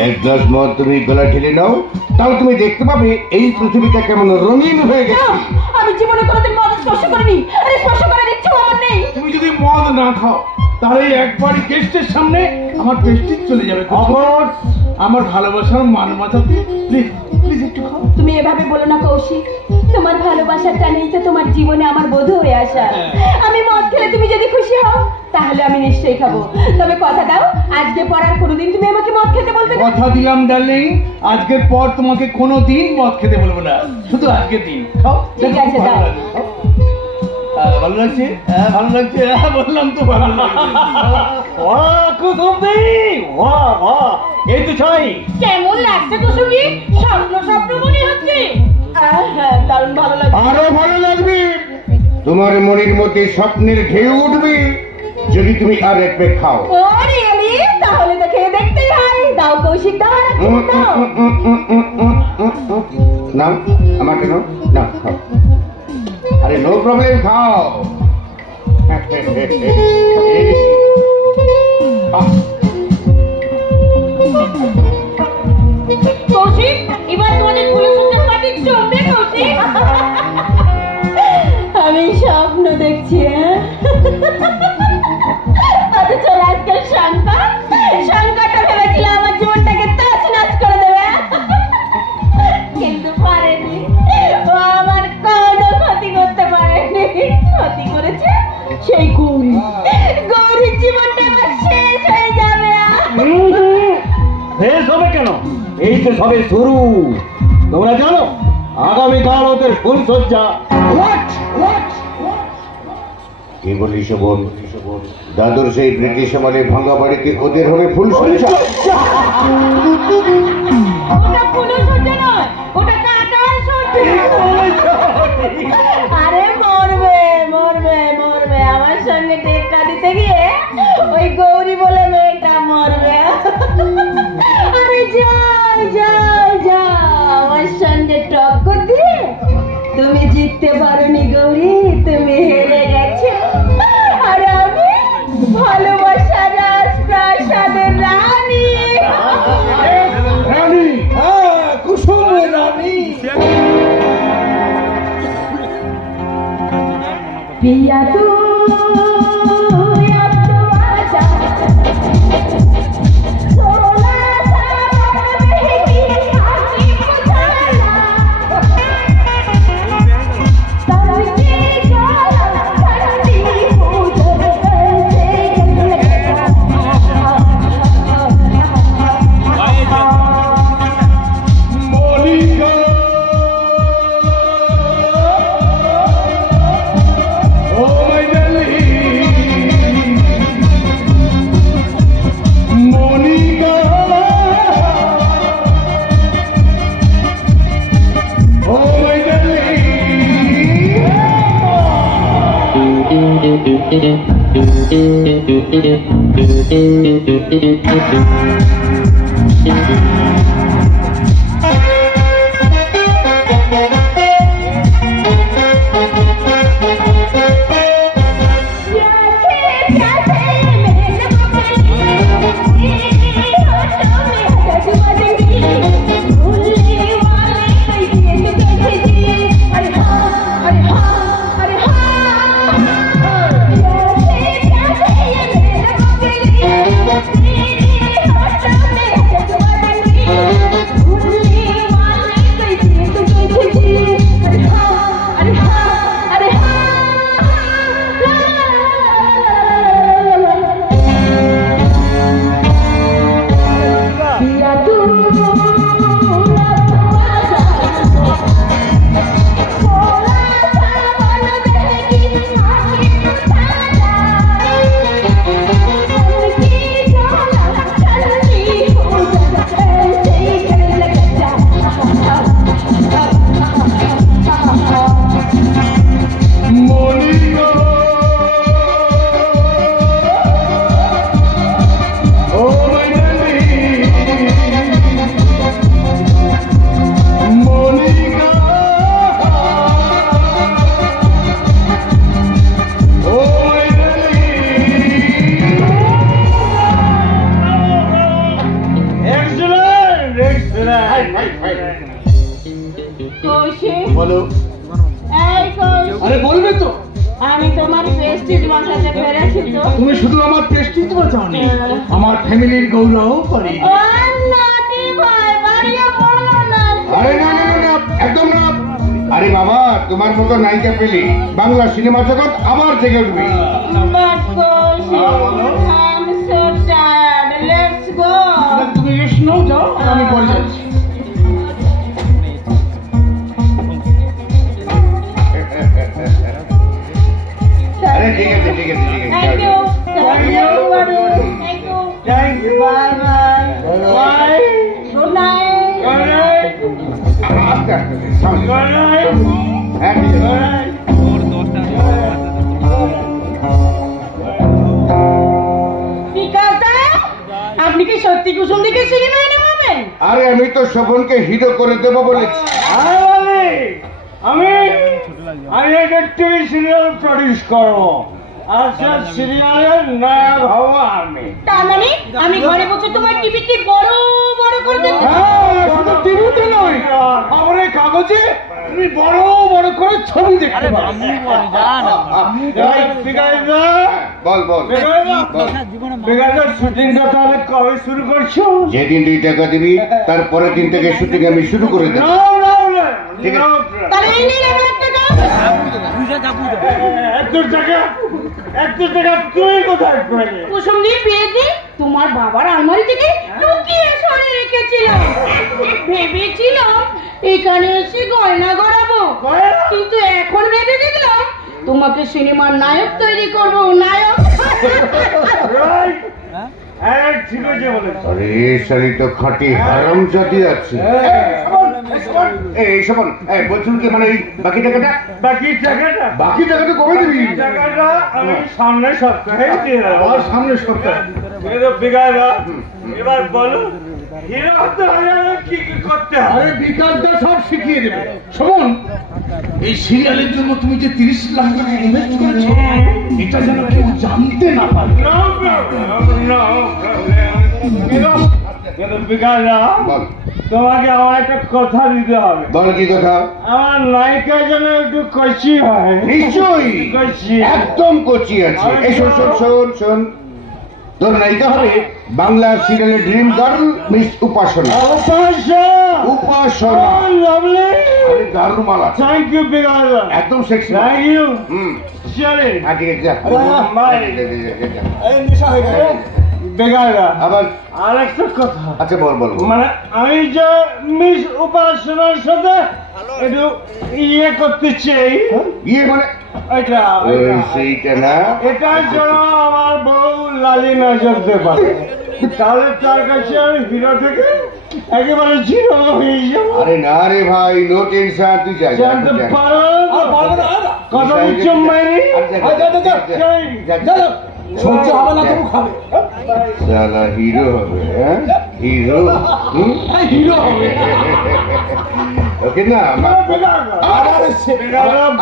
এক গ্লাস মদ তুমি গলা ঢেলে নাও, তাও তুমি দেখতে পাবে এই পৃথিবীটা কেমন রঙিন হয়ে গেছে। আমি জীবনে কোনোদিন মদ স্পর্শ করিনি, আরে স্পর্শ করার ইচ্ছাও আমার নেই। তুমি যদি মদ না খাও তাহলে একবারই গেস্টের সামনে আমার প্রেস্টিজ চলে যাবে। আমার ভালোবাসার মান বাঁচাতে প্লিজ প্লিজ একটু খাও। তুমি এভাবে বলো না কৌশিক, তোমার ভালোবাসার টানেই তো তোমার জীবনে আমার বধূ হয়ে আসা। আমি মদ খেলে তুমি যদি খুশি হও তাহলে আমি নিশ্চয়ই খাবো, তবে কথা দাও আজকে পর আর কোনোদিন তুমি আমাকে মদ খেতে বলবে না। কথা দিলাম ডার্লিং, আজকের পর তোমাকে কোনোদিন মদ খেতে বলবো না, শুধু আজকের দিন খাও। ঠিক আছে দাও। ভালো লাগছে? ভালো লাগছে? বললাম তো ভালো লাগছে। এই তো ছয়। কেমন লাগছে কুসুমি? স্বপ্ন স্বপ্ন মনে হচ্ছে। হ্যাঁ দারুণ ভালো লাগছে। আরো ভালো লাগবে, তোমার মনের মধ্যে স্বপ্নের ঢেউ উঠবে যদি তুমি আর এক পেট খাও। ও রিয়েলি? তাহলে তো খেয়ে দেখতেই হয়। দাও কৌশিক দাও। নাও আমাকে নাও, নাও খাও। আরে নো প্রবলেম, খাও। কৌশিক এবার তোমাদের ফুলসজ্জার পার্টি চলবে কৌশিক। আমি স্বপ্ন দেখছি। অথচ আজকাল শঙ্করটা ভেবেছিল আমার জীবনটাকে তাছনাছ করে দেবে, কিন্তু পারেনি। ও আমার কোনো ক্ষতি করতে পারেনি। ক্ষতি করেছে সেই গৌরীর জীবনটা আমার শেষ হয়ে যাবে। শেষ হবে কেন? এই তো সবে শুরু। তোমরা জানো আগামীকাল ওদের ফুলসজ্জা। কি বলিস বোন? দাদুর সেই ব্রিটিশ আমলে ভাঙা বাড়িতে ওদের হবে ফুলসজ্জা। ওটা ফুলসজ্জা নয়, ওটা কাটার সজ্জা। আরে মরবে মরবে মরবে, আমার সঙ্গে টেক্কা দিতে গিয়ে ওই গৌরী বলে মেয়েটা মরবে। আরে যাও যাও যাও, আমার সঙ্গে টক্কর দিয়ে তুমি জিততে পারোনি গৌরী, তুমি হেরে গেছো। আর আমি ভালোবাসার রাজপ্রাসাদের রানী। রানী, কুসুম রানী। पिया तू अब तो आजा, सोना सा मेरी आँखी बुझाना, सबकी गाला ठंडी पूजन करते Monika, oh my darling, Monica, oh my darling. Kaushik, বলো। এই কৌশিক, আরে বলবে তো। আমি তোমার প্রেস্টিজ বাঁচাতে পেরেছি তো। তুমি শুধু আমার প্রেস্টিজ বাঁচাওনি, আমার ফ্যামিলির গৌরব পারি। ও নাটি ভাই, বাড়িয়ে পড়লো না। আরে না না না না, একদম না। আরে বাবা, তোমার মতো নায়িকা পেলে বাংলা সিনেমা জগৎ আবার জেগে উঠবে। But Koushik, I'm so tired. Let's go. তুমি রেস্ট নাও, যাও, আমি পরে যাচ্ছি। আরে ঠিক আছে ঠিক আছে ঠিক আছে, Thank you. Thank you, everybody. Thank you. Thank you. Bye bye. Bye. Good night. Good night. আস্তে আস্তে সামনে। Good night. হ্যাঁ ঠিক Good আছে। night. বিকাশ দা, আপনি কি সত্যি কুসুম দিকে সিনেমায় নামাবেন? আরে আমি তো শোভনকে হিরো করে দেবো বলেছি। আমি একটা টিভি সিরিয়াল প্রডিউস করবো, আর সে সিরিয়ালের নায়ক হবো আমি। তার মানে আমি ঘরে বসে তোমার টিভিতে বড় বড় করে দেবো। হ্যাঁ, শুধু টিভিতে নয়, আমার এই কাগজে তুমি বড় বড় করে ছবি দেখতে পাবে। বল বল। শুটিংটা তাহলে কবে শুরু করছো? যেদিন 2 টাকা দিবি তারপরের দিন থেকে শুটিং আমি শুরু করে দেবো। ঠিক আছে। তাহলে এই নিন আমার একটা কাজ। এত টাকা তুই কোথায় পেলে? কুসুম দিয়ে পেয়েছি তোমার বাবার আলমারি থেকে লুকিয়ে সরে রেখেছিলাম। ভেবেছিলাম এখানে এসে গয়না গড়াবো, কিন্তু এখন ভেবে দেখলাম তোমাকে সিনেমার নায়ক তৈরি করবো। নায়ক ঠিক আছে বলে। আরে শালি তো খাঁটি হারাম জাতি আছে। এই শোভন, বলছিলাম কি মানে এই বাকি টাকাটা বাকি টাকাটা কবে দিবি? টাকাটা আমি সামনের সপ্তাহে দিয়ে দেবো। আর সামনের সপ্তাহে। এবার বলো হিরো হতে হলে কি কি করতে হবে? আরে বিকাশদা সব শিখিয়ে দেবে। শোন, এই সিরিয়ালের জন্য তুমি যে 30 লাখ টাকা ইনভেস্ট করেছো, এটা যেন কেউ জানতে না পারে। কিন্তু বিকাশদা, বল তোমাকে আমার একটা কথা দিতে হবে। বল কি কথা? আমার নায়িকা যেন একটু কচি হয়। নিশ্চয়ই, কচি একদম কচি আছে। এই শোন শোন শোন শোন, তোর নায়িকা হবে বাংলা সিরিয়ালের ড্রিম গার্ল মিস উপাসনা। উপাসনা লাভলি, আরে দারুণ মাল আছে, থ্যাংক ইউ বিকাশদা, একদম সেক্সি। Thank you. চলে হ্যাঁ ঠিক আছে, যা। বিকাশদা, আবার আর একটা কথা, আচ্ছা বল বল। মানে আমি যে মিস উপাসনার সাথে একটু ইয়ে করতে চাই। ইয়ে মানে এটা সেইটা না, এটা যেন আমার বউ লালি নজর দিতে পারে, তাহলে তার কাছে আমি হিরো থেকে একেবারে জিরো হয়ে যাবো। আরে না রে ভাই, নো টেনশন, তুই যা যা, জানতে যা। পারো কথা দিচ্ছ মাইরি? সহ্য হবে না, তবু খাবে। সালা হিরো হবে, হ্যাঁ হিরো। হিরো হবে। ওকে না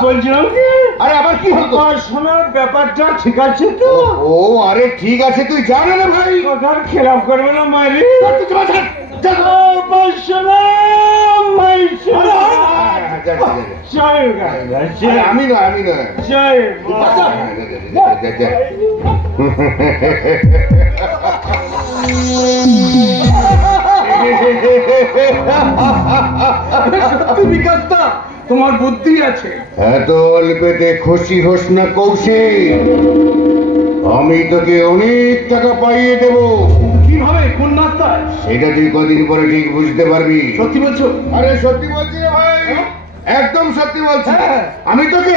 বলছিলাম কি, আরে আবার কি হলো? পড়াশোনার ব্যাপারটা ঠিক আছে তো? ও আরে ঠিক আছে, তুই জানো না ভাই। কথার খেলাপ করবে না মাইরি? পড়াশোনা আমি নয় আমি নয়। বিকাশদা, তোমার বুদ্ধি আছে। এত অল্পেতে খুশি হোস না কৌশিক, আমি তোকে অনেক টাকা পাইয়ে দেব। কিভাবে, কোন রাস্তায়? সেটা তুই কদিন পরে ঠিক বুঝতে পারবি। সত্যি বলছো? আরে সত্যি বলছি রে ভাই, একদম সত্যি বলছি। হ্যাঁ। আমি তোকে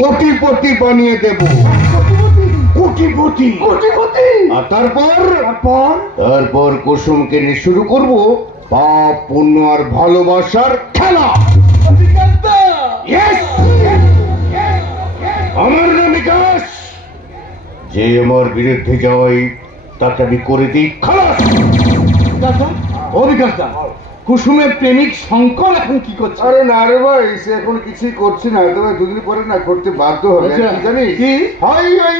কোটিপতি বানিয়ে দেব। কোটিপতি? কোটিপতি? আর তারপর তারপর কুসুমকে নিয়ে শুরু করব পাপ পুণ্য আর ভালোবাসার খেলা। বিকাশদা, Yes! আমার নাম বিকাশ। যে আমার বিরুদ্ধে যাওয়াই তাকে আমি করে দিই খালাস। ও বিকাশদা, কুসুমের প্রেমিক শঙ্কর এখন কি করছে? আরে না রে ভাই, সে এখন কিছুই করছে না, তবে দুদিন পরে না করতে বাধ্য হবে। আচ্ছা। কি জানিস? কি? হয় ওই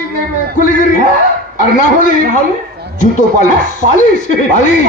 কুলিগিরি, আর না হলে জুতো পালিশ। পালিশ? পালিশ।